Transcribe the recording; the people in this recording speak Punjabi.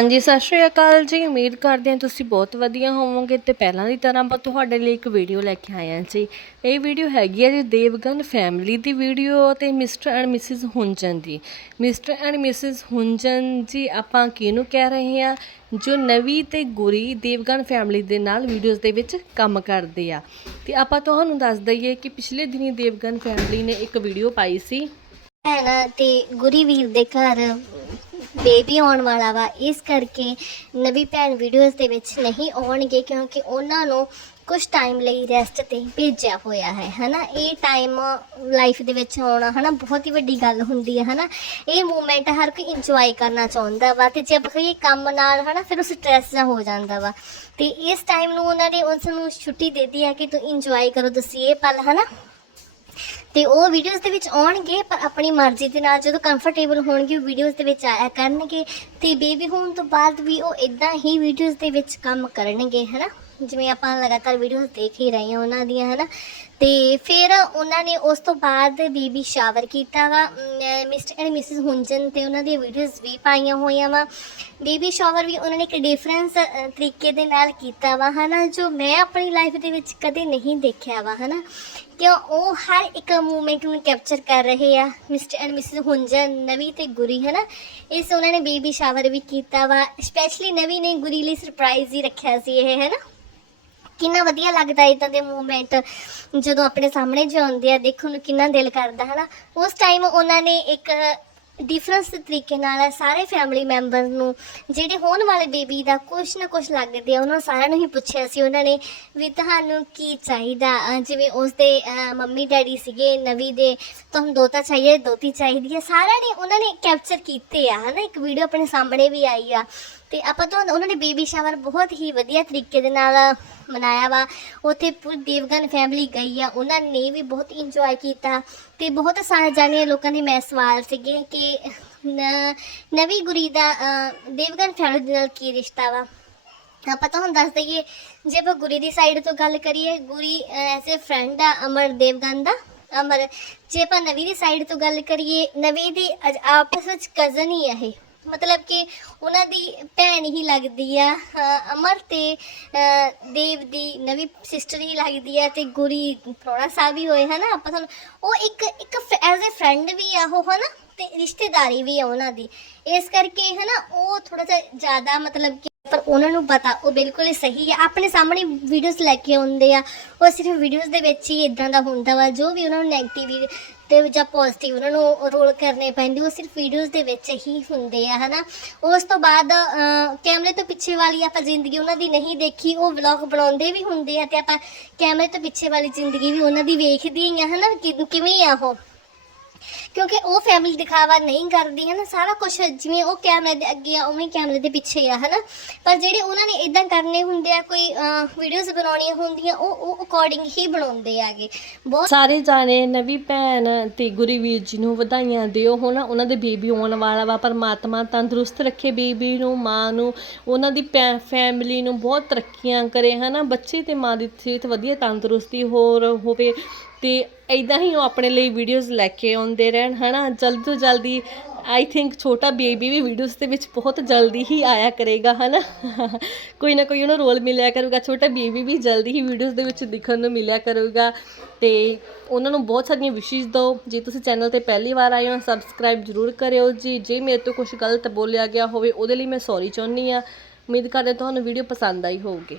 ਹਾਂਜੀ, ਸਤਿ ਸ਼੍ਰੀ ਅਕਾਲ ਜੀ। ਉਮੀਦ ਕਰਦੇ ਹਾਂ ਤੁਸੀਂ ਬਹੁਤ ਵਧੀਆ ਹੋਵੋਗੇ ਤੇ ਪਹਿਲਾਂ ਦੀ ਤਰ੍ਹਾਂ ਆਪਾਂ ਤੁਹਾਡੇ ਲਈ ਇੱਕ ਵੀਡੀਓ ਲੈ ਕੇ ਆਏ ਹਾਂ ਜੀ। ਇਹ ਵੀਡੀਓ ਹੈਗੀ ਹੈ ਜੀ ਦੇਵਗਨ ਫੈਮਿਲੀ ਦੀ ਵੀਡੀਓ ਤੇ mister and Mrs Hunjan the. Mister and missus Hunjan ji, ਆਪਾਂ ਕਿਹਨੂੰ ਕਹਿ ਰਹੇ ਹਾਂ? ਜੋ ਨਵੀ ਤੇ ਗੁਰੀ ਦੇਵਗਨ ਫੈਮਿਲੀ ਦੇ ਨਾਲ ਵੀਡੀਓਜ਼ ਦੇ ਵਿੱਚ ਕੰਮ ਕਰਦੇ ਆ। ਤੇ ਆਪਾਂ ਤੁਹਾਨੂੰ ਦੱਸ ਦਈਏ ਕਿ ਪਿਛਲੇ ਦਿਨੀ ਦੇਵਗਨ ਫੈਮਿਲੀ ਨੇ ਇੱਕ ਵੀਡੀਓ ਪਾਈ ਸੀ। ਭੈਣ ਤੇ ਗੁਰੀ ਵੀਰ ਦੇ ਘਰ। ਬੇਬੀ ਆਉਣ ਵਾਲਾ ਵਾ, ਇਸ ਕਰਕੇ ਨਵੀਂ ਭੈਣ ਵੀਡੀਓਜ਼ ਦੇ ਵਿੱਚ ਨਹੀਂ ਆਉਣਗੇ ਕਿਉਂਕਿ ਉਹਨਾਂ ਨੂੰ ਕੁਝ ਟਾਈਮ ਲਈ ਰੈਸਟ ਤੇ ਭੇਜਿਆ ਹੋਇਆ ਹੈ, ਹਨਾ? ਇਹ ਟਾਈਮ ਲਾਈਫ ਦੇ ਵਿੱਚ ਆਉਣਾ, ਹਨਾ? ਬਹੁਤ ਹੀ ਵੱਡੀ ਗੱਲ ਹੁੰਦੀ ਹੈ, ਹਨਾ? ਇਹ ਮੂਮੈਂਟ ਹਰ ਕੋਈ ਇੰਜੋਏ ਕਰਨਾ ਚਾਹੁੰਦਾ ਵਾ ਤੇ ਜੇ ਕੋਈ ਕੰਮ ਨਾਲ, ਹਨਾ, ਫਿਰ ਉਹ ਸਟ੍ਰੈਸ ਜਾਂ ਹੋ ਜਾਂਦਾ ਵਾ। ਤੇ ਇਸ ਟਾਈਮ ਨੂੰ ਉਹਨਾਂ ਨੇ ਉਸ ਨੂੰ ਛੁੱਟੀ ਦੇ ਦਿੱਤੀ ਹੈ ਕਿ ਤੂੰ ਇੰਜੋਏ ਕਰੋ ਤੁਸੀਂ ਇਹ ਪਲ, ਹਨਾ? ਤੇ ਉਹ ਵੀਡੀਓਜ਼ ਦੇ ਵਿੱਚ ਆਉਣਗੇ, ਪਰ ਆਪਣੀ ਮਰਜ਼ੀ ਦੇ ਨਾਲ ਜਦੋਂ ਕੰਫਰਟੇਬਲ ਹੋਣਗੇ, ਉਹ ਵੀਡੀਓਜ਼ ਦੇ ਵਿੱਚ ਆਇਆ ਕਰਨਗੇ। ਤੇ ਬੇਬੀ ਹੋਣ ਤੋਂ ਬਾਅਦ ਵੀ ਉਹ ਇਦਾਂ ਹੀ ਵੀਡੀਓਜ਼ ਦੇ ਵਿੱਚ ਕੰਮ ਕਰਨਗੇ, ਹਨਾ? ਜਿਵੇਂ ਆਪਾਂ ਲਗਾਤਾਰ ਵੀਡੀਓਜ਼ ਦੇਖ ਹੀ ਰਹੇ ਹਾਂ ਉਹਨਾਂ ਦੀਆਂ, ਹਨਾ? ਤੇ ਫਿਰ ਉਹਨਾਂ ਨੇ ਉਸ ਤੋਂ ਬਾਅਦ ਬੀਬੀ ਸ਼ਾਵਰ ਕੀਤਾ ਵਾ। ਮਿਸਟਰ ਐਂਡ ਮਿਸਿਸ ਹੁੰਜਨ ਤੇ ਉਹਨਾਂ ਦੀਆਂ ਵੀਡੀਓਜ਼ ਵੀ ਪਾਈਆਂ ਹੋਈਆਂ ਵਾ। ਬੀਬੀ ਸ਼ਾਵਰ ਵੀ ਉਹਨਾਂ ਨੇ ਇੱਕ ਡਿਫਰੈਂਸ ਤਰੀਕੇ ਦੇ ਨਾਲ ਕੀਤਾ ਵਾ, ਹਨਾ? ਜੋ ਮੈਂ ਆਪਣੀ ਲਾਈਫ ਦੇ ਵਿੱਚ ਕਦੇ ਨਹੀਂ ਦੇਖਿਆ ਵਾ, ਹਨਾ? ਕਿਉਂ? ਉਹ ਹਰ ਇੱਕ ਮੂਮੈਂਟ ਨੂੰ ਕੈਪਚਰ ਕਰ ਰਹੇ ਆ। ਮਿਸਟਰ ਐਂਡ ਮਿਸਿਸ ਹੁੰਜਨ ਨਵੀ ਤੇ ਗੁਰੀ, ਹਨਾ? ਇਸ ਉਹਨਾਂ ਨੇ ਬੀਬੀ ਸ਼ਾਵਰ ਵੀ ਕੀਤਾ ਵਾ। ਸਪੈਸ਼ਲੀ ਨਵੀ ਨੇ ਗੁਰੀ ਲਈ ਸਰਪ੍ਰਾਈਜ਼ ਹੀ ਰੱਖਿਆ ਸੀ ਇਹ, ਹਨਾ? ਕਿੰਨਾ ਵਧੀਆ ਲੱਗਦਾ ਇਦਾਂ ਦੇ ਮੂਮੈਂਟ ਜਦੋਂ ਆਪਣੇ ਸਾਹਮਣੇ ਜੋ ਆ ਦੇਖਣ ਨੂੰ ਕਿੰਨਾ ਦਿਲ ਕਰਦਾ, ਹਨਾ? ਉਸ ਟਾਈਮ ਉਹਨਾਂ ਨੇ ਇੱਕ ਡਿਫਰੈਂਸ ਤਰੀਕੇ ਨਾਲ ਸਾਰੇ ਫੈਮਿਲੀ ਮੈਂਬਰ ਨੂੰ, ਜਿਹੜੇ ਹੋਣ ਵਾਲੇ ਬੇਬੀ ਦਾ ਕੁਛ ਨਾ ਕੁਛ ਲੱਗਦੇ ਆ, ਉਹਨਾਂ ਸਾਰਿਆਂ ਨੂੰ ਹੀ ਪੁੱਛਿਆ ਸੀ, ਉਹਨਾਂ ਨੇ ਵੀ ਤੁਹਾਨੂੰ ਕੀ ਚਾਹੀਦਾ? ਜਿਵੇਂ ਉਸ ਦੇ ਮੰਮੀ ਡੈਡੀ ਸੀਗੇ, ਨਵੀ ਦੇ, ਤੁਹਾਨੂੰ ਦੋਤਾ ਚਾਹੀਏ, ਦੋਤੀ ਚਾਹੀਦੀ ਹੈ। ਸਾਰਿਆਂ ਨੇ, ਉਹਨਾਂ ਨੇ ਕੈਪਚਰ ਕੀਤੇ ਆ, ਹਨਾ? ਇੱਕ ਵੀਡੀਓ ਆਪਣੇ ਸਾਹਮਣੇ ਵੀ ਆਈ ਆ। ਤੇ ਆਪਾਂ ਤੋਂ ਉਹਨਾਂ ਨੇ ਬੇਬੀ ਸ਼ਾਵਰ ਬਹੁਤ ਹੀ ਵਧੀਆ ਤਰੀਕੇ ਦੇ ਨਾਲ ਮਨਾਇਆ ਵਾ। ਉੱਥੇ ਪੂਰੀ ਦੇਵਗਨ ਫੈਮਿਲੀ ਗਈ ਆ, ਉਹਨਾਂ ਨੇ ਵੀ ਬਹੁਤ ਇੰਜੋਏ ਕੀਤਾ ਤੇ ਬਹੁਤ ਸਾਰੇ ਜਾਣੇ ਲੋਕਾਂ ਦੇ ਮੈਂ ਸਵਾਲ ਸੀਗੇ ਕਿ ਨਵੀਂ ਗੁਰੀ ਦਾ ਦੇਵਗਨ ਫੈਮਿਲੀ ਦੇ ਨਾਲ ਕੀ ਰਿਸ਼ਤਾ ਵਾ? ਆਪਾਂ ਤੁਹਾਨੂੰ ਦੱਸ ਦਈਏ, ਜੇ ਆਪਾਂ ਗੁਰੀ ਦੀ ਸਾਈਡ ਤੋਂ ਗੱਲ ਕਰੀਏ, ਗੁਰੀ ਐਜ਼ ਅ ਫਰੈਂਡ ਆ ਅਮਰ ਦੇਵਗਨ ਦਾ। ਅਮਰ, ਜੇ ਆਪਾਂ ਨਵੀਂ ਦੀ ਸਾਈਡ ਤੋਂ ਗੱਲ ਕਰੀਏ, ਨਵੀਂ ਦੀ ਅਜ- ਆਪਸ ਵਿੱਚ ਕਜ਼ਨ ਹੀ ਹੈ ਇਹ। ਮਤਲਬ ਕਿ ਉਹਨਾਂ ਦੀ ਭੈਣ ਹੀ ਲੱਗਦੀ ਆ, ਅਹ ਅਮਰ ਤੇ, ਅਹ ਦੇਵ ਦੀ ਨਵੀਂ ਸਿਸਟਰ ਹੀ ਲੱਗਦੀ ਆ ਤੇ ਗੁਰੀ ਪ੍ਰੋਣਾ ਸਾਹਿਬ ਹੀ ਹੋਏ, ਹਨਾ? ਆਪਾਂ ਤੁਹਾਨੂੰ ਉਹ ਇੱਕ ਇੱਕ ਐਜ਼ ਅ ਫਰੈਂਡ ਵੀ ਆ ਉਹ, ਹਨਾ? ਤੇ ਰਿਸ਼ਤੇਦਾਰੀ ਵੀ ਆ ਉਹਨਾਂ ਦੀ। ਇਸ ਕਰਕੇ, ਹਨਾ, ਉਹ ਥੋੜਾ ਜਿਹਾ ਜ਼ਿਆਦਾ ਮਤਲਬ ਕਿ ਪਰ ਉਹਨਾਂ ਨੂੰ ਪਤਾ, ਉਹ ਬਿਲਕੁਲ ਹੀ ਸਹੀ ਆ। ਆਪਣੇ ਸਾਹਮਣੇ ਵੀਡੀਓਜ਼ ਲੈ ਕੇ ਆਉਂਦੇ ਆ। ਉਹ ਸਿਰਫ ਵੀਡੀਓਜ਼ ਦੇ ਵਿੱਚ ਹੀ ਇਦਾਂ ਦਾ ਹੁੰਦਾ ਵਾ, ਜੋ ਵੀ ਉਹਨਾਂ ਨੂੰ ਨੈਗੇਟਿਵ 네ਗੇਟਿਵ ਜਾਂ ਪੋਜ਼ਿਟਿਵ ਉਹਨਾਂ ਨੂੰ ਰੋਲ ਕਰਨੇ ਪੈਂਦੇ, ਉਹ ਸਿਰਫ ਵੀਡੀਓਜ਼ ਦੇ ਵਿੱਚ ਹੀ ਹੁੰਦੇ ਆ, ਹਨਾ? ਉਸ ਤੋਂ ਬਾਅਦ ਕੈਮਰੇ ਤੋਂ ਪਿੱਛੇ ਵਾਲੀ ਆਪਾਂ ਜ਼ਿੰਦਗੀ ਉਹਨਾਂ ਦੀ ਨਹੀਂ ਦੇਖੀ, ਉਹ ਵਲੌਗ ਬਣਾਉਂਦੇ ਵੀ ਹੁੰਦੇ ਆ ਤੇ ਆਪਾਂ ਕੈਮਰੇ ਤੋਂ ਪਿੱਛੇ ਵਾਲੀ ਜ਼ਿੰਦਗੀ ਵੀ ਉਹਨਾਂ ਦੀ ਵੇਖਦੇ ਹੀ ਆ, ਹਨਾ? ਕਿ- ਕਿਵੇਂ ਆ ਉਹ? ਕਿਉਂਕਿ ਉਹ ਫੈਮਿਲੀ ਦਿਖਾਵਾ ਨਹੀਂ ਕਰਦੀ ਹੈ ਨਾ ਸਾਰਾ ਕੁਝ ਜਿਵੇਂ ਉਹ ਕੈਮਰੇ ਦੇ ਅੱਗੇ ਆ, ਉਵੇਂ ਕੈਮਰੇ ਦੇ ਪਿੱਛੇ ਆ, ਹਨਾ? ਪਰ ਜਿਹੜੇ ਉਹਨਾਂ ਨੇ ਇਦਾਂ ਕਰਨੇ ਹੁੰਦੇ ਆ, ਕੋਈ ਵੀਡੀਓਜ਼ ਬਣਾਉਣੀਆਂ ਹੁੰਦੀਆਂ, ਉਹ ਉਹ ਅਕੋਰਡਿੰਗ ਹੀ ਬਣਾਉਂਦੇ ਆਗੇ ਬਹੁਤ ਸਾਰੇ ਜਾਣੇ ਨਵੀਂ ਭੈਣ ਤੇ ਗੁਰੀਵੀਰ ਜੀ ਨੂੰ ਵਧਾਈਆਂ ਦਿਓ, ਹੁਣ ਉਹਨਾਂ ਦੇ ਬੇਬੀ ਆਉਣ ਵਾਲਾ ਵਾ, ਪਰਮਾਤਮਾ ਤੰਦਰੁਸਤ ਰੱਖੇ ਬੇਬੀ ਨੂੰ, ਮਾਂ ਨੂੰ, ਉਹਨਾਂ ਦੀ ਫੈਮਿਲੀ ਨੂੰ ਬਹੁਤ ਤਰੱਕੀਆਂ ਕਰੇ, ਹਨਾ? ਬੱਚੇ ਤੇ ਮਾਂ ਦੀ ਸਿਹਤ ਵਧੀਆ ਤੰਦਰੁਸਤੀ ਹੋਰ ਹੋਵੇ ਅਤੇ ਇੱਦਾਂ ਹੀ ਉਹ ਆਪਣੇ ਲਈ ਵੀਡੀਓਜ਼ ਲੈ ਕੇ ਆਉਂਦੇ ਰਹਿਣ ਹੈ ਨਾ ਜਲਦ ਤੋਂ ਜਲਦੀ ਆਈ ਥਿੰਕ ਛੋਟਾ ਬੇਬੀ ਵੀ ਵੀਡੀਓਜ਼ ਦੇ ਵਿੱਚ ਬਹੁਤ ਜਲਦੀ ਹੀ ਆਇਆ ਕਰੇਗਾ ਹੈ ਨਾ ਕੋਈ ਨਾ ਕੋਈ ਉਹਨੂੰ ਰੋਲ ਮਿਲਿਆ ਕਰੂਗਾ, ਛੋਟਾ ਬੇਬੀ ਵੀ ਜਲਦੀ ਹੀ ਵੀਡੀਓਜ਼ ਦੇ ਵਿੱਚ ਦਿਖਣ ਨੂੰ ਮਿਲਿਆ ਕਰੂਗਾ ਤੇ ਉਹਨਾਂ ਨੂੰ ਬਹੁਤ ਸਾਰੀਆਂ ਵਿਸ਼ੇਸ ਦਿਓ। ਜੇ ਤੁਸੀਂ ਚੈਨਲ ਤੇ ਪਹਿਲੀ ਵਾਰ ਆਏ ਹੋ ਸਬਸਕ੍ਰਾਈਬ ਜ਼ਰੂਰ ਕਰਿਓ ਜੀ। ਜੇ ਮੇਰੇ ਤੋਂ ਕੁਝ ਗਲਤ ਬੋਲਿਆ ਗਿਆ ਹੋਵੇ, ਉਹਦੇ ਲਈ ਮੈਂ ਸੌਰੀ ਚਾਹੁੰਦੀ ਆ ਉਮੀਦ ਕਰਦੇ ਤੁਹਾਨੂੰ ਵੀਡੀਓ ਪਸੰਦ ਆਈ ਹੋਊਗੀ।